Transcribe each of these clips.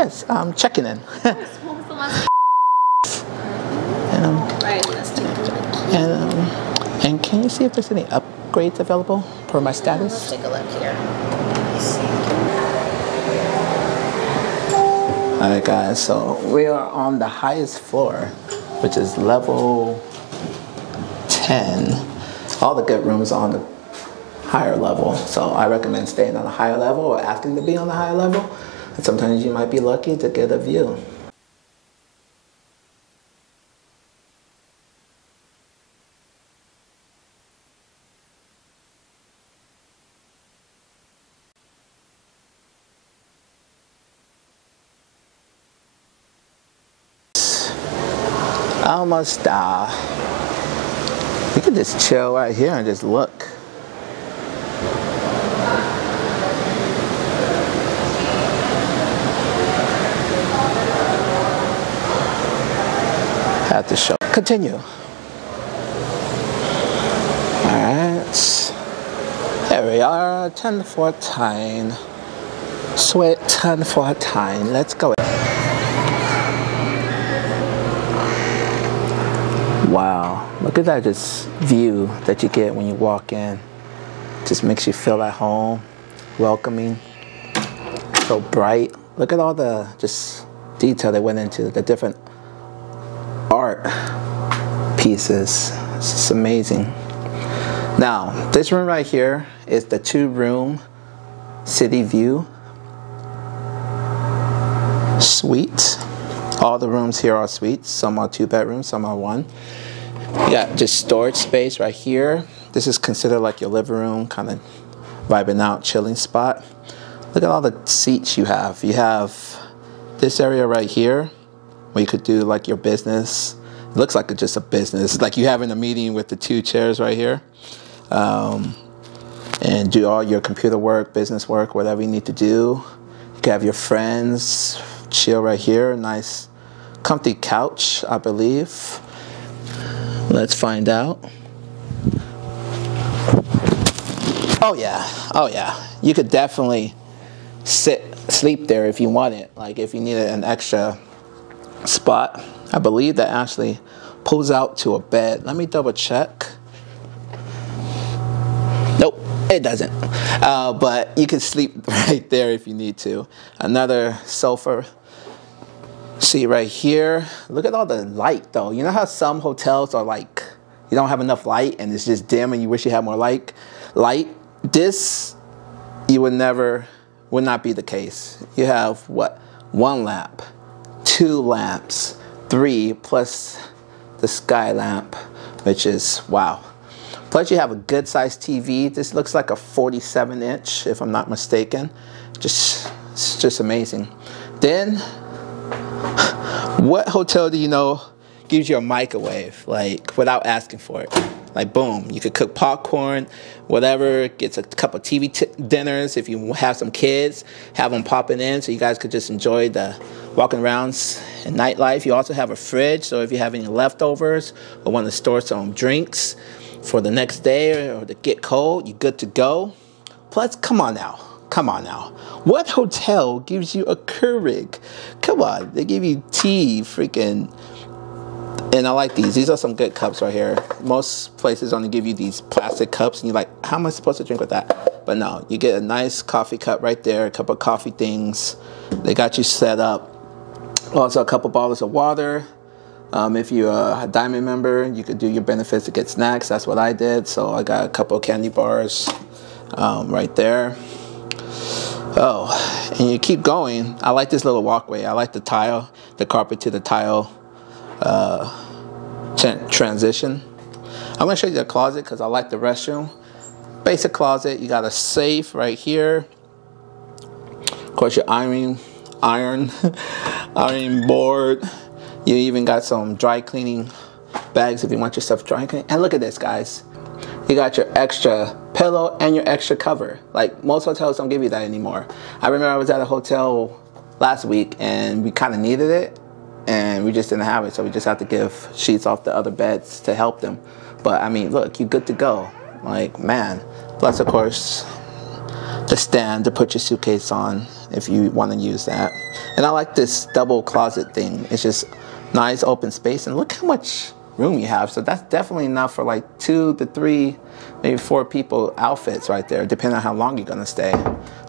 Yes, checking in. What was the last? Right, let's do it. And can you see if there's any upgrades available per my status? Let's take a look here. Alright guys, so we are on the highest floor, which is level 10. All the good rooms are on the higher level, so I recommend staying on the higher level or asking to be on the higher level. And sometimes you might be lucky to get a view. Almost you could just chill right here and just look. Have to show. Continue. Alright. There we are. 10-14. Sweat 10-14. Let's go. Wow, look at that just view that you get when you walk in. Just makes you feel at home, welcoming, so bright. Look at all the just detail that went into the different art pieces. It's just amazing. Now, this room right here is the 2-room city view suite. All the rooms here are suites. Some are 2-bedrooms, some are 1. You got just storage space right here. This is considered like your living room, kind of vibing out, chilling spot. Look at all the seats you have. You have this area right here where you could do like your business. It looks like it's just a business. Like you having a meeting with the 2 chairs right here. And do all your computer work, business work, whatever you need to do. You can have your friends chill right here. Nice comfy couch, I believe. Let's find out. Oh yeah, oh yeah. You could definitely sleep there if you wanted. Like if you needed an extra spot. I believe that actually pulls out to a bed. Let me double check. Nope, it doesn't. But you can sleep right there if you need to. Another sofa. See right here, look at all the light though. You know how some hotels are like, you don't have enough light and it's just dim and you wish you had more light? This, you would not be the case. You have what? 1 lamp, 2 lamps, 3 plus the sky lamp, which is wow. Plus you have a good sized TV. This looks like a 47-inch if I'm not mistaken. It's just amazing. Then, what hotel do you know gives you a microwave, like, without asking for it? Like, boom, you could cook popcorn, whatever, gets a couple of TV dinners. If you have some kids, have them popping in so you guys could just enjoy the walking arounds and nightlife. You also have a fridge, so if you have any leftovers or want to store some drinks for the next day or to get cold, you're good to go. Plus, come on now. Come on now. What hotel gives you a Keurig? Come on, they give you tea, freaking. And I like these. These are some good cups right here. Most places only give you these plastic cups, and you're like, how am I supposed to drink with that? But no, you get a nice coffee cup right there, a couple of coffee things. They got you set up. Also, a couple bottles of water. If you're a Diamond member, you could do your benefits to get snacks. That's what I did. So I got a couple of candy bars right there. Oh, and you keep going. I like this little walkway. I like the tile, the carpet to the tile transition. I'm going to show you the closet because I like the restroom. Basic closet. You got a safe right here. Of course, your iron board. You even got some dry cleaning bags if you want your stuff dry cleaning. And look at this, guys. You got your extra pillow and your extra cover. Like, most hotels don't give you that anymore. I remember I was at a hotel last week and we kind of needed it and we just didn't have it. So we just had to give sheets off the other beds to help them. But I mean, look, you're good to go. Like, man. Plus, of course, the stand to put your suitcase on if you want to use that. And I like this double closet thing. It's just nice open space, and look how much room you have. So that's definitely enough for like 2 to 3, maybe 4 people outfits right there, depending on how long you're gonna stay.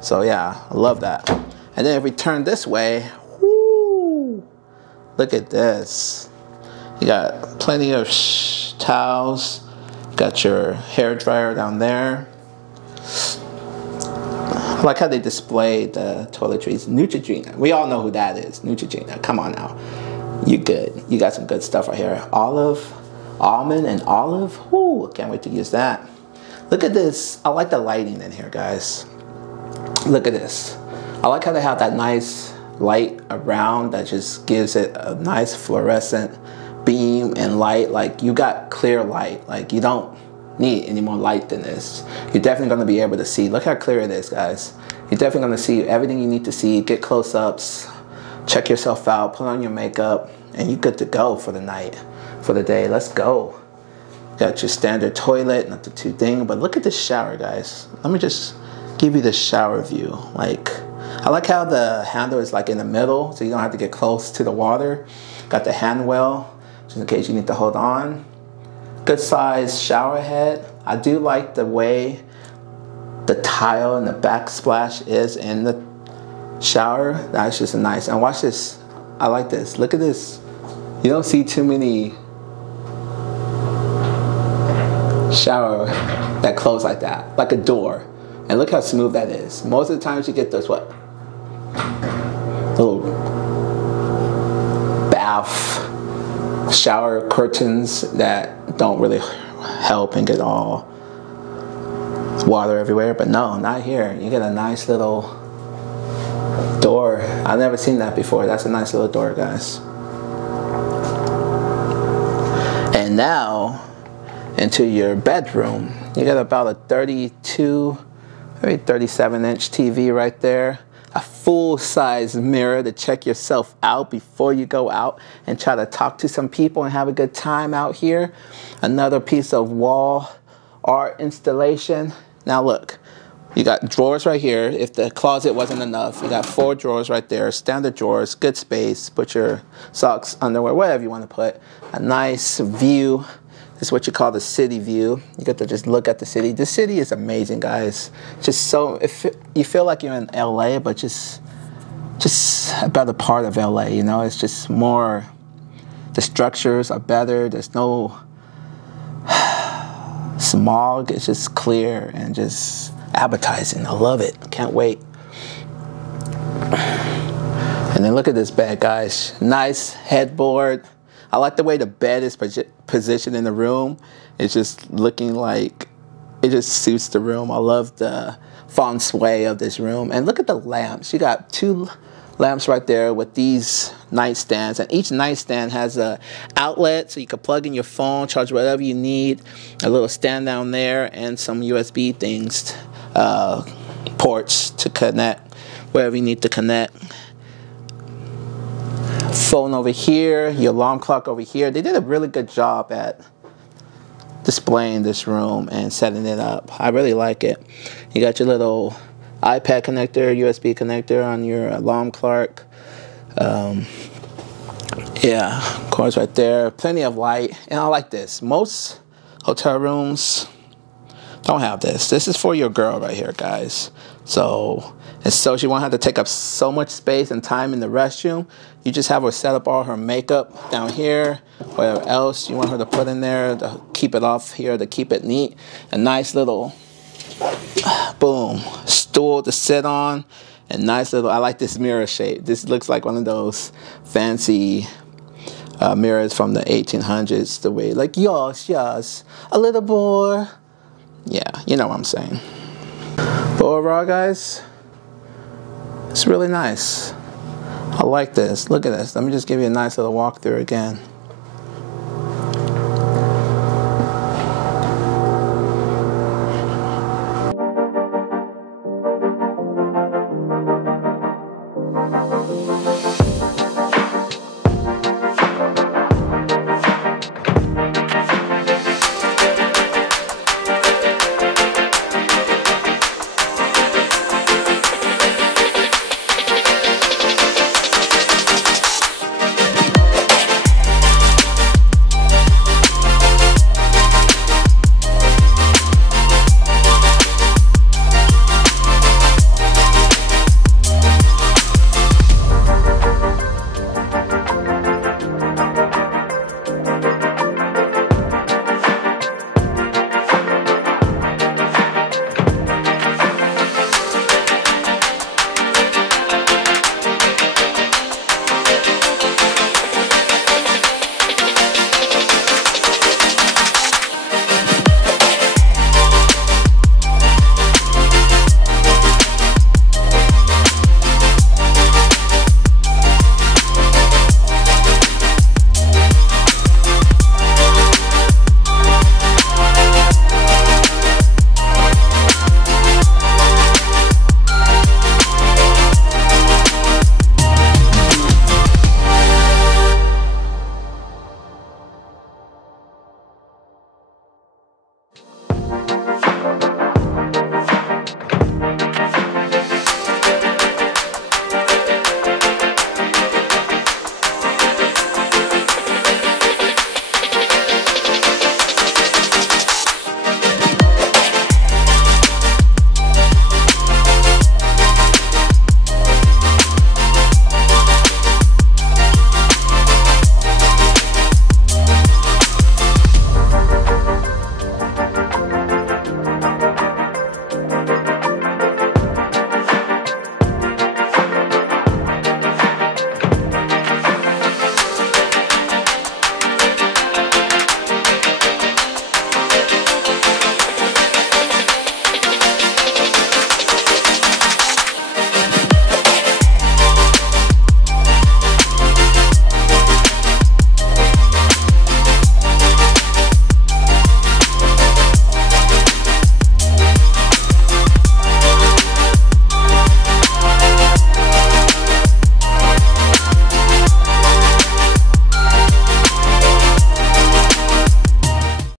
So yeah, I love that. And then if we turn this way, whoo, look at this. You got plenty of towels. Got your hair dryer down there. I like how they display the toiletries. Neutrogena. We all know who that is. Neutrogena. Come on now. You good. You got some good stuff right here. Olive, almond, and olive. Whoo, can't wait to use that. Look at this. I like the lighting in here, guys. Look at this. I like how they have that nice light around that just gives it a nice fluorescent beam and light. Like, you got clear light. Like, you don't need any more light than this. You're definitely going to be able to see. Look how clear it is, guys. You're definitely going to see everything you need to see. Get close-ups. Check yourself out. Put on your makeup. And you're good to go for the night, for the day. Let's go. Got your standard toilet. Not the two thing. But look at this shower, guys. Let me just give you the shower view. Like, I like how the handle is like in the middle, so you don't have to get close to the water. Got the hand well, just in case you need to hold on. Good size shower head. I do like the way the tile and the backsplash is in the shower. That's just nice. And watch this. I like this. Look at this. You don't see too many shower that close like that, like a door. And look how smooth that is. Most of the times you get those what? Little bath shower curtains that don't really help and get all water everywhere. But no, not here. You get a nice little door. I've never seen that before. That's a nice little door, guys. And now into your bedroom. You got about a 32, maybe 37-inch TV right there. A full-size mirror to check yourself out before you go out and try to talk to some people and have a good time out here. Another piece of wall art installation. Now look, you got drawers right here. If the closet wasn't enough, you got 4 drawers right there. Standard drawers, good space. Put your socks, underwear, whatever you want to put. A nice view. This is what you call the city view. You get to just look at the city. The city is amazing, guys. Just so, if you feel like you're in LA, but just a better part of LA, you know? It's just more, the structures are better. There's no smog. It's just clear and just appetizing. I love it. Can't wait. And then look at this bed, guys. Nice headboard. I like the way the bed is positioned in the room. It's just looking like it just suits the room. I love the feng shui of this room. And look at the lamps. You got 2 lamps right there with these nightstands. And each nightstand has a outlet, so you can plug in your phone, charge whatever you need. A little stand down there and some USB things, ports to connect wherever you need to connect. Phone over here, your alarm clock over here. They did a really good job at displaying this room and setting it up. I really like it. You got your little iPad connector, USB connector on your alarm clock. Yeah, of course, right there. Plenty of light. And I like this. Most hotel rooms don't have this. This is for your girl right here, guys. So she won't have to take up so much space and time in the restroom. You just have her set up all her makeup down here, whatever else you want her to put in there to keep it off here, to keep it neat. A nice little, boom, stool to sit on. And nice little, I like this mirror shape. This looks like one of those fancy mirrors from the 1800s. The way, like, yes, a little more. Yeah, you know what I'm saying. But overall, guys, it's really nice. I like this. Look at this. Let me just give you a nice little walkthrough again.